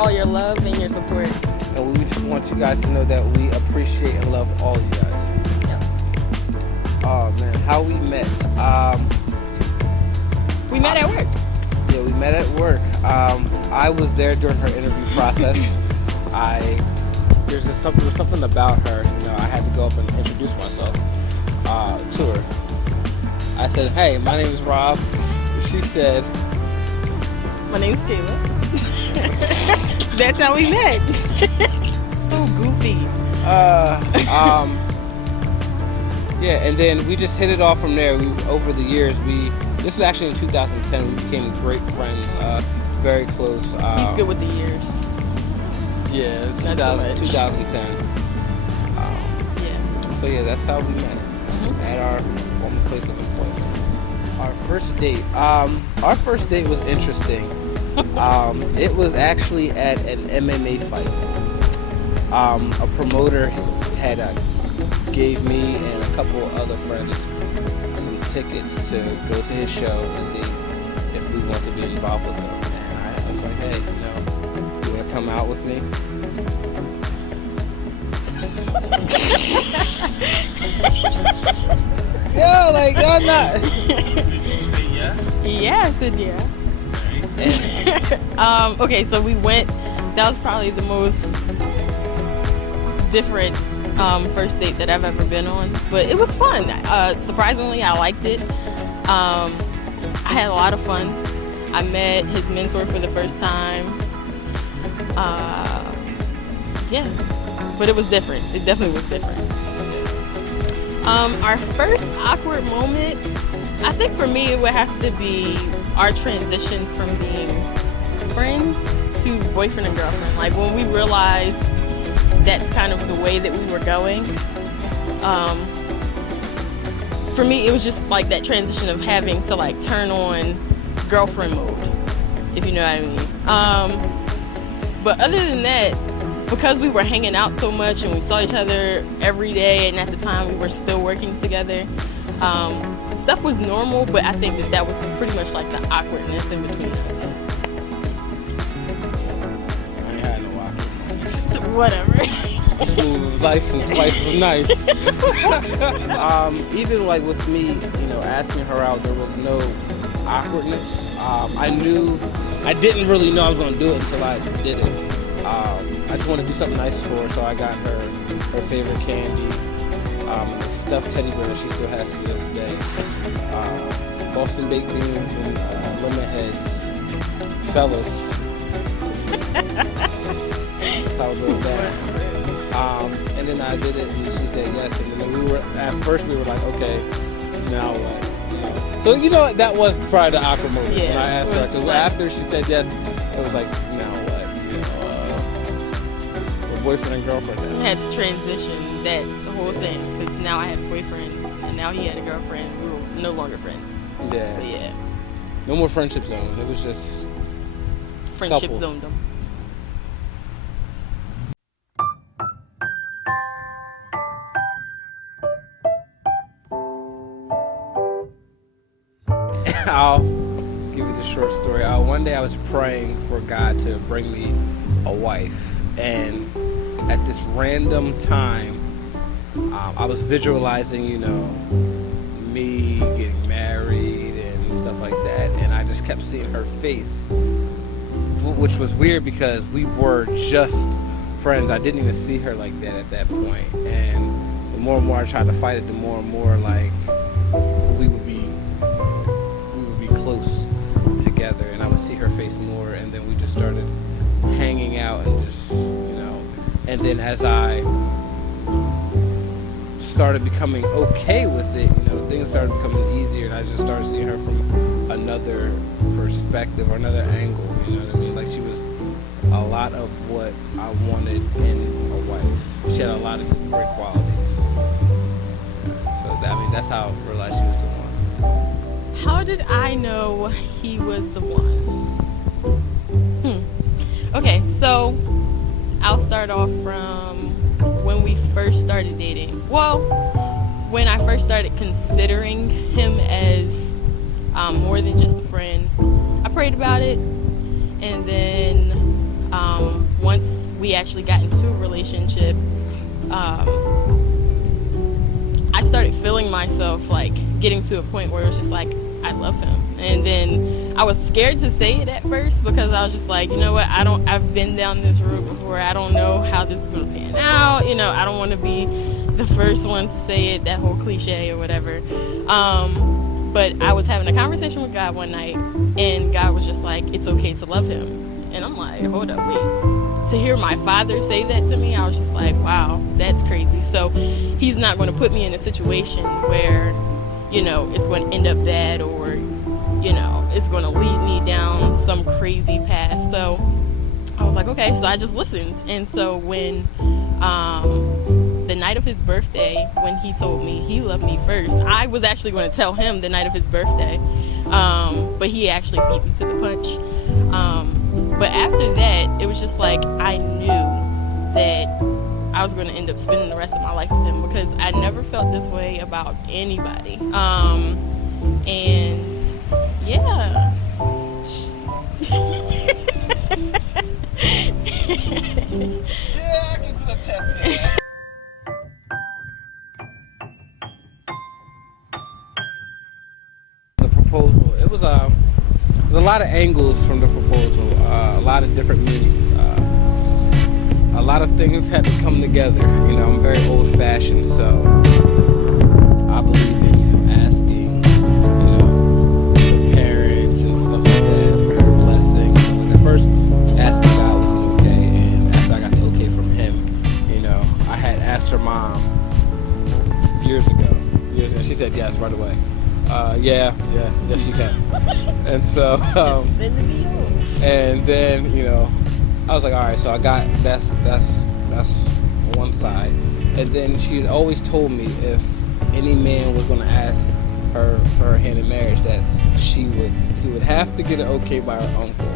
all your love and your support. And we just want you guys to know that we appreciate and love all you guys. Yep. Oh man, how we met? We met at work. Yeah, we met at work. I was there during her interview process. There was something about her. You know, I had to go up and introduce myself to her. I said, "Hey, my name is Rob." She said, "My name's Kayla." That's how we met. So goofy. Yeah, and then we just hit it off from there. Over the years, this was actually in 2010. We became great friends, very close. He's good with the years. Yeah, it was Not so much. 2010. Yeah. So yeah, that's how we met at our former place of employment. Our first date was interesting. It was actually at an MMA fight. A promoter had gave me and a couple other friends some tickets to go to his show to see if we want to be involved with him. And I was like, hey, you want to come out with me? Yo, like, y'all not. Did you say yes? Yeah, I said yeah. Okay, so we went. That was probably the most different first date that I've ever been on, but it was fun. Surprisingly, I liked it. I had a lot of fun. I met his mentor for the first time. Yeah, but it was different. It definitely was different. Our first awkward moment, I think for me, it would have to be our transition from being friends to boyfriend and girlfriend. Like when we realized that's kind of the way that we were going. For me, it was just like that transition of having to like turn on girlfriend mode, if you know what I mean. But other than that, because we were hanging out so much and we saw each other every day, and at the time we were still working together, stuff was normal, but I think that was pretty much like the awkwardness in between us. I ain't had no awkward. Whatever. Smooth as ice and twice as nice. Even like with me, asking her out, there was no awkwardness. I didn't really know I was going to do it until I did it. I just wanted to do something nice for her, so I got her favorite candy, a stuffed teddy bear that she still has to this day, Boston baked beans and lemon heads. Fellas. That's how it goes down. And then I did it, and she said yes. And then at first we were like, okay, now what? So that was probably the awkward moment when I asked her. Because after she said yes, it was like, now what? We're boyfriend and girlfriend now. I had to transition the whole thing, because now I had a boyfriend and now he had a girlfriend. We were no longer friends. Yeah. But yeah. No more friendship zone. It was just friendship zoned them. I'll give you the short story. One day I was praying for God to bring me a wife, and at this random time, I was visualizing, me getting married and stuff like that, and I just kept seeing her face, which was weird because we were just friends. I didn't even see her like that at that point, and the more and more I tried to fight it, the more and more like we would be close together, and I would see her face more, and then we just started hanging out and just, and then as I started becoming okay with it, things started becoming easier, and I just started seeing her from another perspective or another angle, you know what I mean? Like she was a lot of what I wanted in a wife. She had a lot of great qualities. So that's how I realized she was the one. How did I know he was the one? Okay, so I'll start off from when we first started dating. Well, when I first started considering him as more than just a friend, I prayed about it, and then we actually got into a relationship, I started feeling myself like getting to a point where it was just like, I love him. And then I was scared to say it at first because I was just like, you know what, I've been down this road before. I don't know how this is going to pan out. You know, I don't want to be the first one to say it, that whole cliche or whatever. But I was having a conversation with God one night, and God was just like, it's okay to love him. And I'm like, hold up, wait. To hear my father say that to me, I was just like, wow, that's crazy. So he's not going to put me in a situation where, you know, it's going to end up bad, or, you know, it's going to lead me down some crazy path. So I was like, okay. So I just listened. And so when the night of his birthday, when he told me he loved me first, I was actually going to tell him the night of his birthday, but he actually beat me to the punch. But after that, it was just like I knew that I was going to end up spending the rest of my life with him, because I never felt this way about anybody. And yeah. Yeah, I can put a test in that. The proposal, it was a lot of angles from the proposal, a lot of different meanings. A lot of things had to come together. You know, I'm very old-fashioned, so I believe in, you know, asking, you know, the parents and stuff like that for their blessings. So when the first asking God was it okay, and after I got the okay from him, you know, I had asked her mom years ago. She said yes right away. Yes you can. And so, Just send me off. and then, you know, I was like, all right, so I got, that's one side. And then she had always told me if any man was going to ask her for her hand in marriage, that he would have to get it okay by her uncle,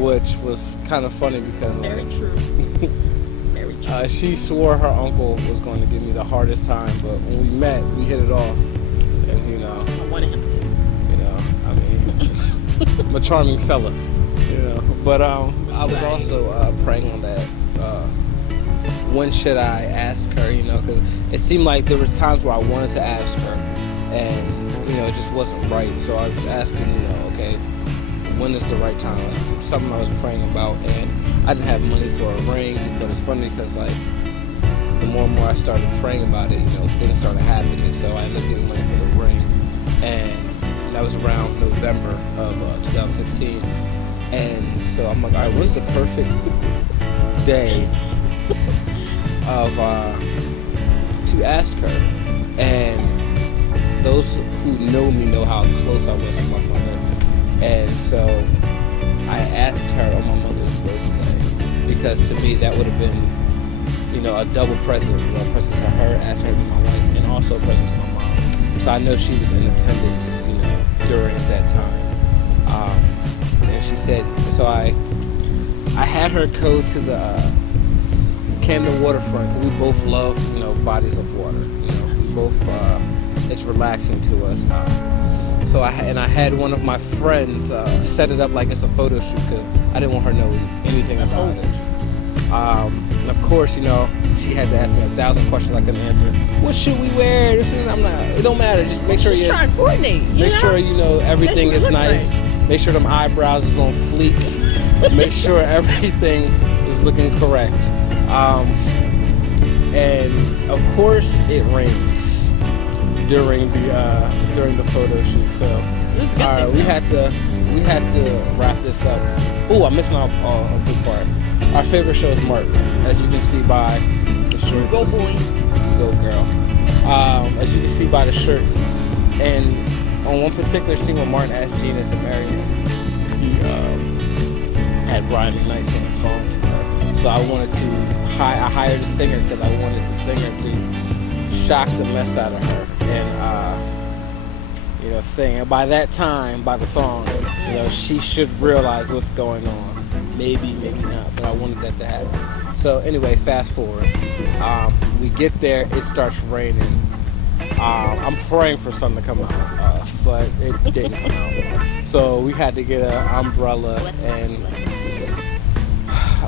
which was kind of funny because Very like, true. Very true. she swore her uncle was going to give me the hardest time, but when we met, we hit it off. And, you know, I wanted him to. you know, I mean, I'm a charming fella, you know. But I was also praying on that. When should I ask her? You know, because it seemed like there was times where I wanted to ask her, and you know, it just wasn't right. So I was asking, you know, okay, when is the right time? It was something I was praying about, and I didn't have money for a ring. But it's funny because like the more and more I started praying about it, you know, things started happening. So I ended up getting money for the ring, and that was around November of 2016. And so I'm like, all right, when's the perfect day of to ask her? And those who know me know how close I was to my mother. And so I asked her on my mother's birthday, because to me that would have been, you know, a double present, you know, a present to her, ask her to be my wife, and also a present to my mom. So I know she was in attendance, you know, during that time. And she said, so I had her go to the Camden waterfront, because we both love, you know, bodies of water. You know, we both, it's relaxing to us. So I had one of my friends set it up like it's a photo shoot, because I didn't want her to know anything about it. And of course, you know, she had to ask me 1,000 questions I couldn't answer. What should we wear? This and I'm not. It don't matter. Just make sure Just you try to coordinate. make sure you know everything is nice. Make sure them eyebrows is on fleek. Make sure everything is looking correct. And of course, it rains during the photo shoot. So we had to wrap this up. Oh, I'm missing out a big part. Our favorite show is Martin, as you can see by the shirts. Go boy. You go girl. As you can see by the shirts. And on one particular scene when Martin asked Gina to marry him, he had Brian McKnight sing a song to her. So I wanted to, I hired a singer because I wanted the singer to shock the mess out of her and, you know, sing. And by that time, by the song, you know, she should realize what's going on. Maybe, maybe not, but I wanted that to happen. So anyway, fast forward. We get there, it starts raining. I'm praying for sun to come out, but it didn't come out. So we had to get an umbrella and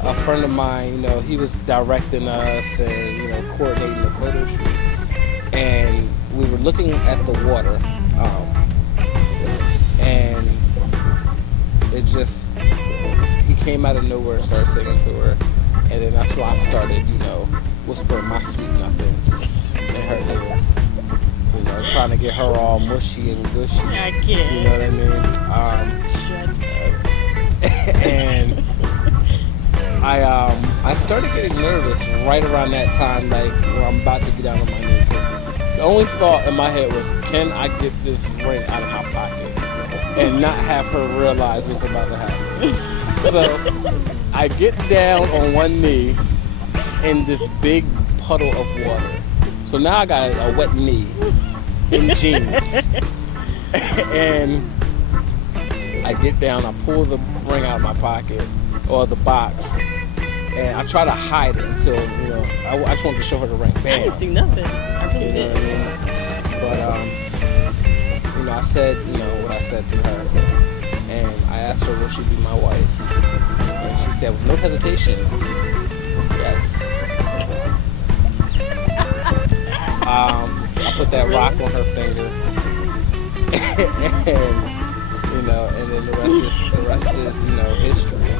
a friend of mine, he was directing us and coordinating the photo shoot, and we were looking at the water, and it just he came out of nowhere and started singing to her, and then that's why I started, whispering my sweet nothings in her ear, trying to get her all mushy and gushy. I can't. You know what I mean? Shut up. And I started getting nervous right around that time, like where I'm about to get down on my knees. The only thought in my head was, can I get this ring out of my pocket and not have her realize what's about to happen? So I get down on one knee in this big puddle of water. So now I got a wet knee in jeans. And I get down, I pull the ring out of my pocket, or the box, and I try to hide it until, I just wanted to show her the ring. Bam. I didn't see nothing. I really didn't. But, I said, what I said to her, and I asked her, will she be my wife? And she said, with no hesitation, yes. I put that rock on her finger, and and then the rest is history.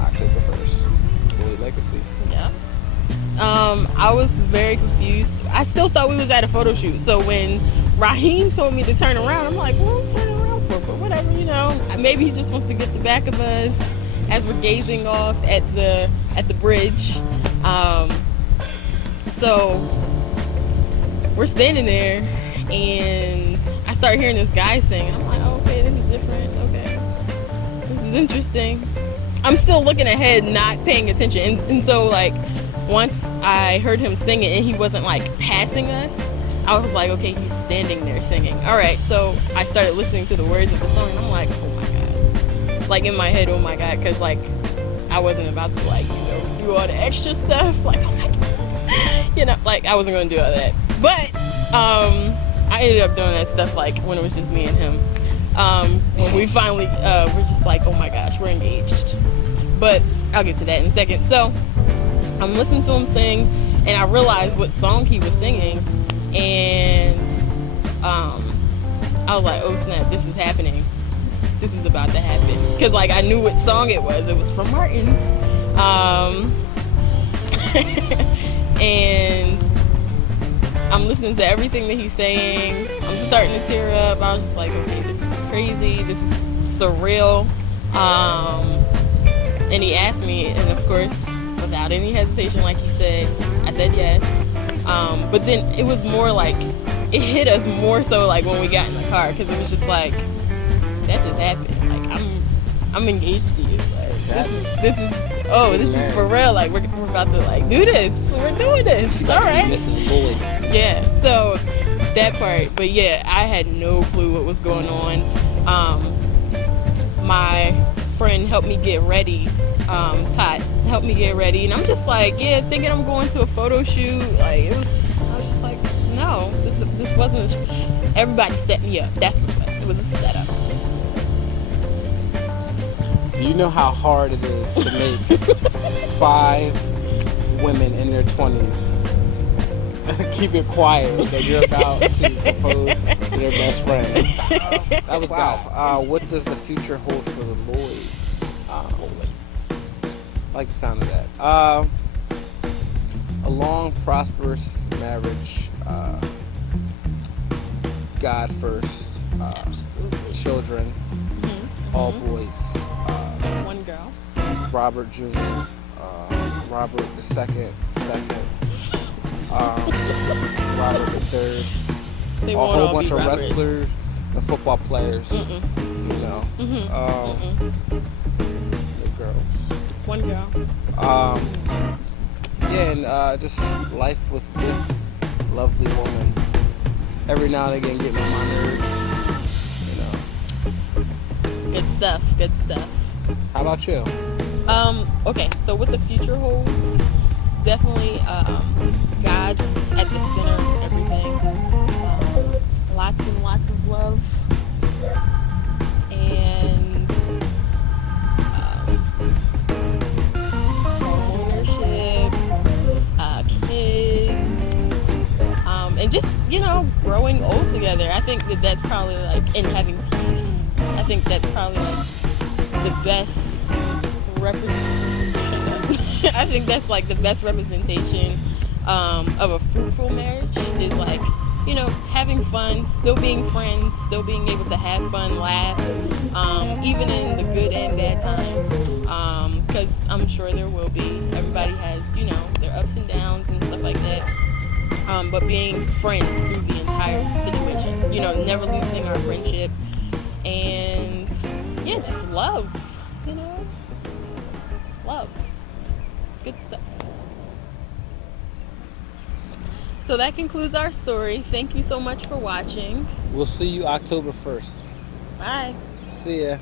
October 1st, Lloyd Legacy. Yeah. I was very confused. I still thought we was at a photo shoot. So when Raheem told me to turn around, I'm like, what am I turning around for? But whatever, Maybe he just wants to get the back of us as we're gazing off at the bridge. So we're standing there, and I start hearing this guy sing. I'm like, oh, okay, this is different. Okay, this is interesting. I'm still looking ahead, not paying attention. And so, like, once I heard him sing it and he wasn't, like, passing us, I was like, okay, he's standing there singing. All right, so I started listening to the words of the song, and I'm like, oh, my God. Like, in my head, oh, my God, because, like, I wasn't about to, like, do all the extra stuff. Like, oh, my God. Like, I wasn't going to do all that. But I ended up doing that stuff, like, when it was just me and him. When we finally were just like, oh my gosh, we're engaged. But I'll get to that in a second. So I'm listening to him sing, and I realized what song he was singing, and I was like, oh snap, this is happening. This is about to happen. Because, like, I knew what song it was. It was from Martin. And I'm listening to everything that he's saying. I'm just starting to tear up. I was just like, okay, this is crazy. This is surreal. And he asked me, and of course, without any hesitation, like he said, I said yes. But then it was more like, it hit us more so like when we got in the car, because it was just like, that just happened. Like, I'm engaged to you. Like, this is for real. Like, we're about to, like, do this. We're doing this. All right. Mrs. Lloyd. Yeah, so that part. But yeah, I had no clue what was going on. My friend helped me get ready. Tot helped me get ready, and I'm just like, yeah, thinking I'm going to a photo shoot. Like, I was just like, no, this wasn't. Everybody set me up. That's what it was. It was a setup. Do you know how hard it is to make 5 women in their 20s keep it quiet that you're about to propose to their best friend? That was wow. What does the future hold for the Lloyds? I like the sound of that. A long, prosperous marriage. God first. Children. Mm-hmm. All boys. One girl. Robert Jr. Robert the second. Robert the third. They a won't whole all bunch be of Robert. wrestlers, the football players. The girls. One girl. And just life with this lovely woman. Every now and again, getting on my nerves. Good stuff. How about you? Okay, so what the future holds, definitely God at the center of everything. Lots and lots of love. And just, growing old together. I think that's probably like, and having peace. I think that's probably like the best representation. I think that's like the best representation of a fruitful marriage is like, having fun, still being friends, still being able to have fun, laugh, even in the good and bad times, because I'm sure there will be. Everybody has, their ups and downs and stuff like that, but being friends through the entire situation, never losing our friendship, and yeah, just love, love, good stuff. So that concludes our story. Thank you so much for watching. We'll see you October 1st. Bye. See ya.